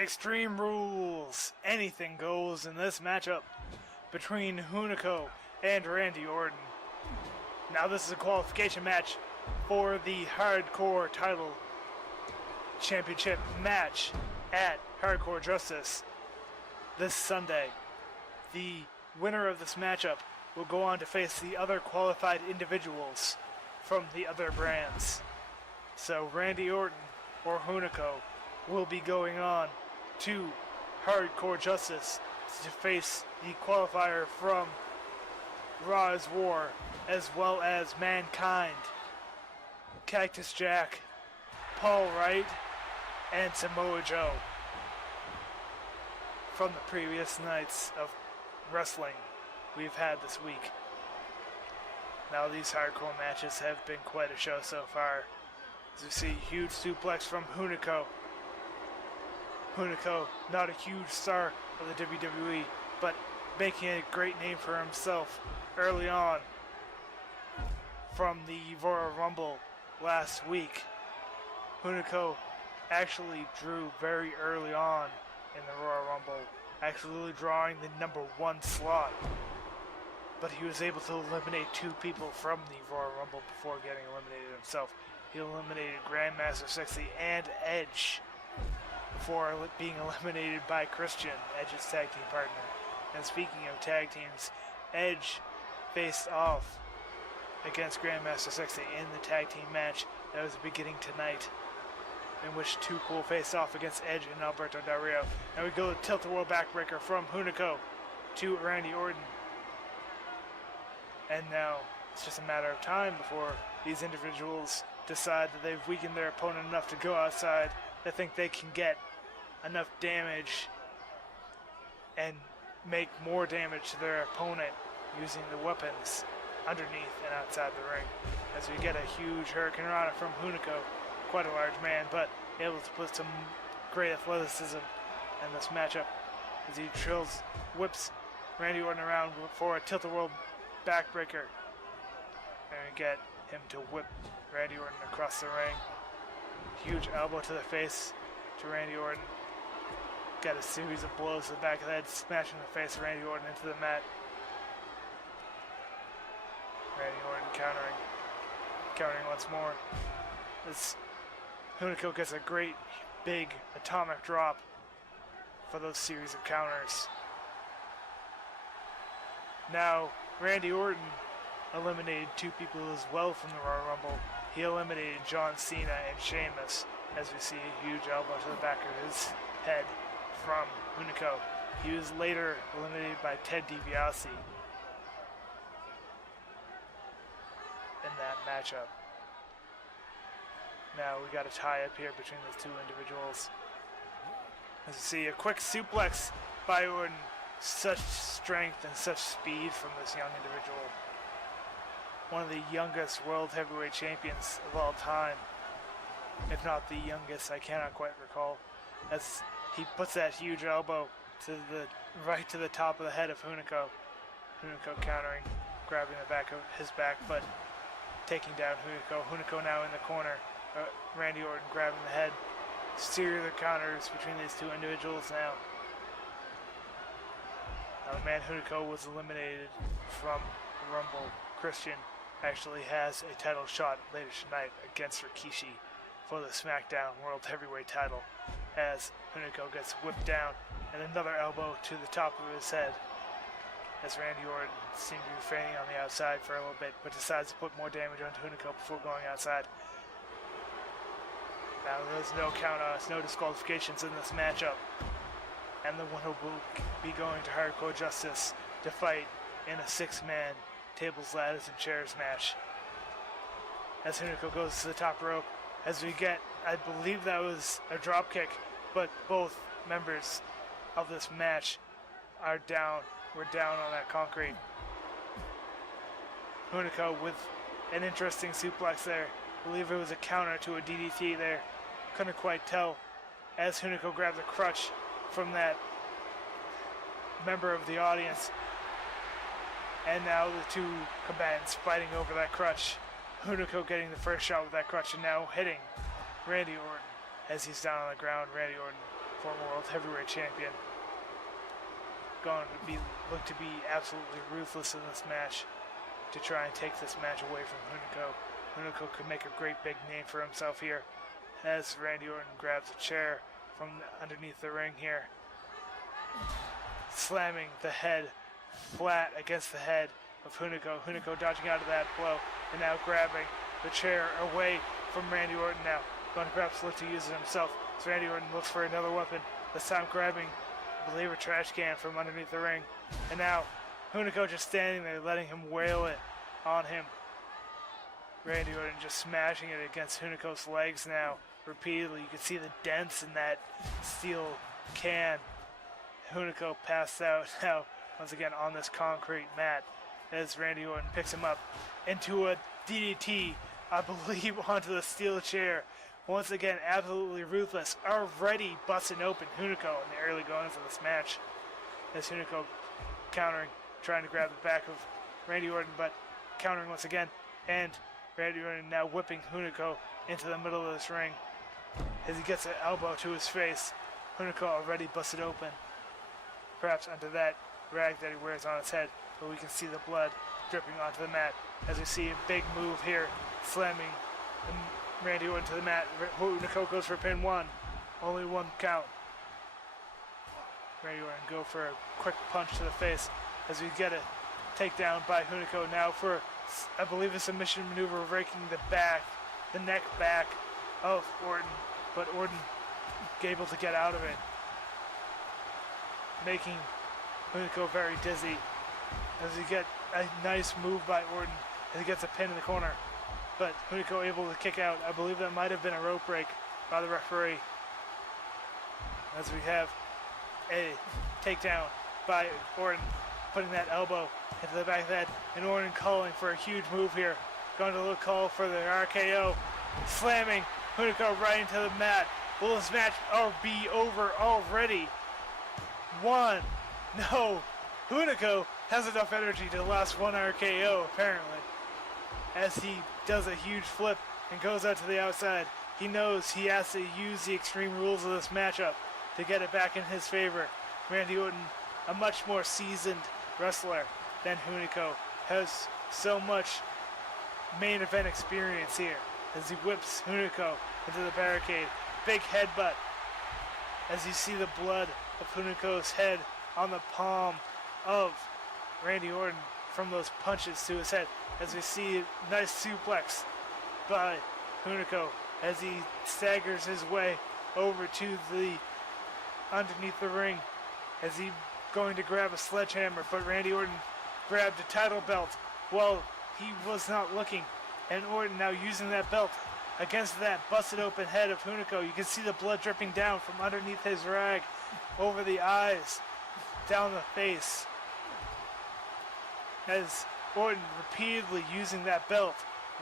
Extreme Rules. Anything goes in this matchup between Hunico and Randy Orton. Now this is a qualification match for the Hardcore Title Championship match at Hardcore Justice this Sunday. The winner of this matchup will go on to face the other qualified individuals from the other brands. So Randy Orton or Hunico will be going on to Hardcore Justice to face the qualifier from Raw's War, as well as Mankind, Cactus Jack, Paul Wright, and Samoa Joe from the previous nights of wrestling we've had this week. Now these hardcore matches have been quite a show so far. As we see, huge suplex from Hunico. Hunico, not a huge star of the WWE, but making a great name for himself early on from the Royal Rumble last week. Hunico actually drew very early on in the Royal Rumble, actually drawing the number 1 slot. But he was able to eliminate 2 people from the Royal Rumble before getting eliminated himself. He eliminated Grandmaster Sexy and Edge before being eliminated by Christian, Edge's tag team partner. And speaking of tag teams, Edge faced off against Grandmaster Sexy in the tag team match that was beginning tonight, in which Too Cool faced off against Edge and Alberto Del Rio. And we go to Tilt-A-Whirl Backbreaker from Hunico to Randy Orton. And now it's just a matter of time before these individuals decide that they've weakened their opponent enough to go outside. They think they can get enough damage and make more damage to their opponent using the weapons underneath and outside the ring. As we get a huge Hurricane Rana from Hunico, quite a large man, but able to put some great athleticism in this matchup as he whips Randy Orton around for a Tilt-A-Whirl Backbreaker. And we get him to whip Randy Orton across the ring. Huge elbow to the face to Randy Orton. Got a series of blows to the back of the head, smashing the face of Randy Orton into the mat. Randy Orton countering once more. This Hunico gets a great big atomic drop for those series of counters. Now Randy Orton eliminated 2 people as well from the Royal Rumble. He eliminated John Cena and Sheamus, as we see a huge elbow to the back of his head from Hunico. He was later eliminated by Ted DiBiase in that matchup. Now we got a tie-up here between those 2 individuals. As you see, a quick suplex by Orton. Such strength and such speed from this young individual. One of the youngest World Heavyweight Champions of all time. If not the youngest, I cannot quite recall. As he puts that huge elbow right to the top of the head of Hunico. Hunico countering, grabbing the back of his back, but taking down Hunico. Hunico now in the corner. Randy Orton grabbing the head. Series of counters between these 2 individuals now. Now the man Hunico was eliminated from the Rumble. Christian actually has a title shot later tonight against Rikishi for the Smackdown World Heavyweight title, as Hunico gets whipped down and another elbow to the top of his head, as Randy Orton seemed to be feigning on the outside for a little bit, but decides to put more damage onto Hunico before going outside. Now there's no count-outs, no disqualifications in this matchup, and the winner will be going to Hardcore Justice to fight in a 6-man tables, ladders, and chairs match. As Hunico goes to the top rope, as we get, I believe that was a drop kick, but both members of this match are down. We're down on that concrete. Hunico with an interesting suplex there. I believe it was a counter to a DDT there. Couldn't quite tell, as Hunico grabs a crutch from that member of the audience. And now the 2 combatants fighting over that crutch. Hunico getting the first shot with that crutch and now hitting Randy Orton as he's down on the ground. Randy Orton, former World Heavyweight Champion, going to look to be absolutely ruthless in this match to try and take this match away from Hunico. Hunico could make a great big name for himself here as Randy Orton grabs a chair from underneath the ring here, slamming the head flat against the head of Hunico. Hunico dodging out of that blow and now grabbing the chair away from Randy Orton now. Going to perhaps look to use it himself. So Randy Orton looks for another weapon, this time grabbing, I believe, a trash can from underneath the ring. And now Hunico just standing there letting him wail it on him. Randy Orton just smashing it against Hunico's legs now repeatedly. You can see the dents in that steel can. Hunico passed out now once again on this concrete mat as Randy Orton picks him up into a DDT, I believe, onto the steel chair. Once again, absolutely ruthless, already busting open Hunico in the early goings of this match. As Hunico countering, trying to grab the back of Randy Orton, but countering once again, and Randy Orton now whipping Hunico into the middle of this ring as he gets an elbow to his face. Hunico already busted open, perhaps under that rag that he wears on his head, but we can see the blood dripping onto the mat as we see a big move here, slamming Randy Orton to the mat. Hunico goes for pin one, only one count. Randy Orton go for a quick punch to the face as we get a takedown by Hunico now for, I believe, a submission maneuver, raking the neck back of Orton, but Orton able to get out of it, making Hunico very dizzy as we get a nice move by Orton as he gets a pin in the corner, but Hunico able to kick out. I believe that might have been a rope break by the referee as we have a takedown by Orton, putting that elbow into the back of the head, and Orton calling for a huge move here, going to call for the RKO, slamming Hunico right into the mat. Will this match be over already? No, Hunico has enough energy to last one RKO apparently, as he does a huge flip and goes out to the outside. He knows he has to use the extreme rules of this matchup to get it back in his favor. Randy Orton, a much more seasoned wrestler than Hunico, has so much main event experience here as he whips Hunico into the barricade. Big headbutt as you see the blood of Hunico's head on the palm of Randy Orton from those punches to his head, as we see a nice suplex by Hunico as he staggers his way over to the underneath the ring as he going to grab a sledgehammer, but Randy Orton grabbed a title belt while he was not looking, and Orton now using that belt against that busted open head of Hunico. You can see the blood dripping down from underneath his rag over the eyes, down the face, as Orton repeatedly using that belt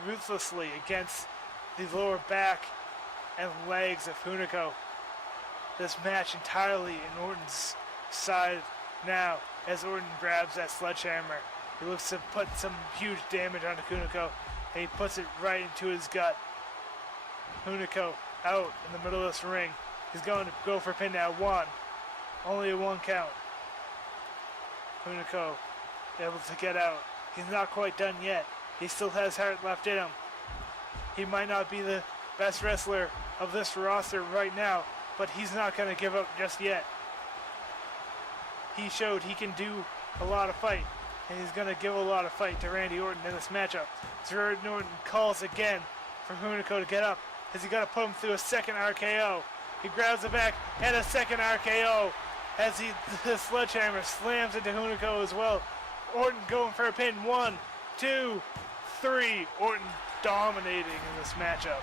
ruthlessly against the lower back and legs of Hunico. This match entirely in Orton's side now as Orton grabs that sledgehammer. He looks to put some huge damage onto Hunico, and he puts it right into his gut. Hunico out in the middle of this ring. He's going to go for pin now. Only a one count. Hunico able to get out. He's not quite done yet. He still has heart left in him. He might not be the best wrestler of this roster right now, but he's not going to give up just yet. He showed he can do a lot of fight, and he's going to give a lot of fight to Randy Orton in this matchup. So Randy Orton calls again for Hunico to get up, as he got to put him through a second RKO. He grabs the back and a second RKO as the sledgehammer slams into Hunico as well. Orton going for a pin. 1, 2, 3. Orton dominating in this matchup.